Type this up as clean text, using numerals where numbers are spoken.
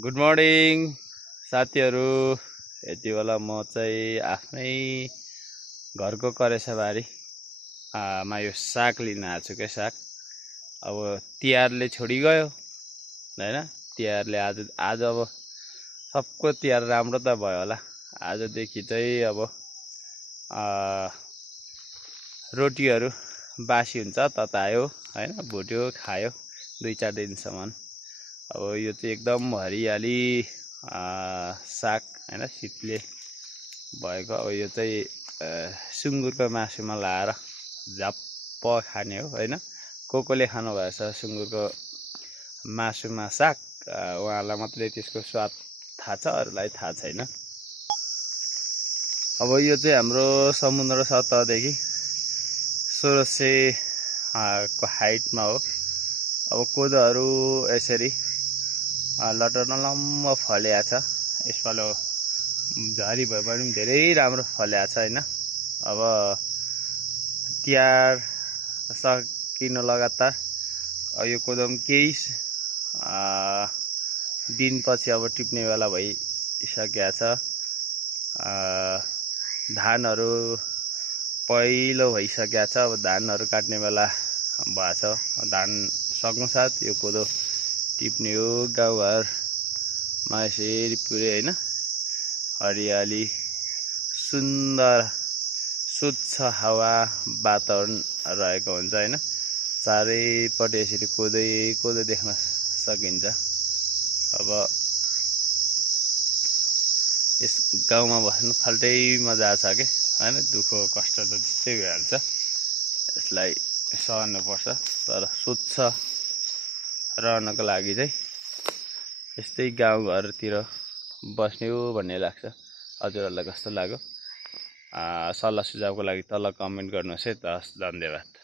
Good morning साथीहरू। यति बेला म चाहिँ आफ्नै घरको करेसाबारी मा यो साग लिन आएको छु। क्या साग अब तिहारले छोडी गयो हैन। तिहारले आज अब सबको तिहार राम्रो त भयो होला। आजदेखि चाहिँ अब रोटीहरू बासी हुन्छ ततायो हैन, भुट्यो खायो 2-4 दिनसम्म। अब यो चाहिँ एकदम हरियाली साग हैन, शीतले भएको। अब यो चाहिँ सुँगुरको मासुमा लाएर झप्प खाने हो हैन। कोले खानु भएछ सुँगुरको मासुमा साग, उहाँलाई मात्रै त्यसको स्वाद थाहा छ, अरूलाई थाहा छैन। अब यो चाहिँ हाम्रो समुद्र सतहदेखि 1600 को हाइटमा हो। अब कोदोहरू यसरी लटरलम्म फलेको छ। यसपालो झरी भए पनि धेरै राम्रो फलेको छ हैन। अब तिहार सकिनु लगातार यो कोदो पनि केही दिनपछि अब टिप्ने बेला भइसकेको छ। धानहरू पहिलो भइसकेको छ। अब धानहरू काट्ने बेला भएछ। धान सक्नुसाथ यो कोदो टिप्ने हो। गाउँघरमा यसरी पुरै हैन, हरियाली, सुन्दर स्वच्छ हावा वातावरण रहेको हुन्छ हैन। चारैपट्टि यसरी कोदो देख्न सकिन्छ। अब यस गाउँमा बस्नु फाल्टै मजा छ के हैन। दुःख कष्ट त त्यस्तै भइहाल्छ, यसलाई सहनुपर्छ। तर स्वच्छ रहनको लागि चाहिँ यस्तै गाउँघरतिर बस्ने हो भन्ने लाग्छ। हजुरहरूलाई कस्तो लाग्यो? सल्लाह सुझावको लागि तल कमेन्ट गर्नुहोस् है त। धन्यवाद।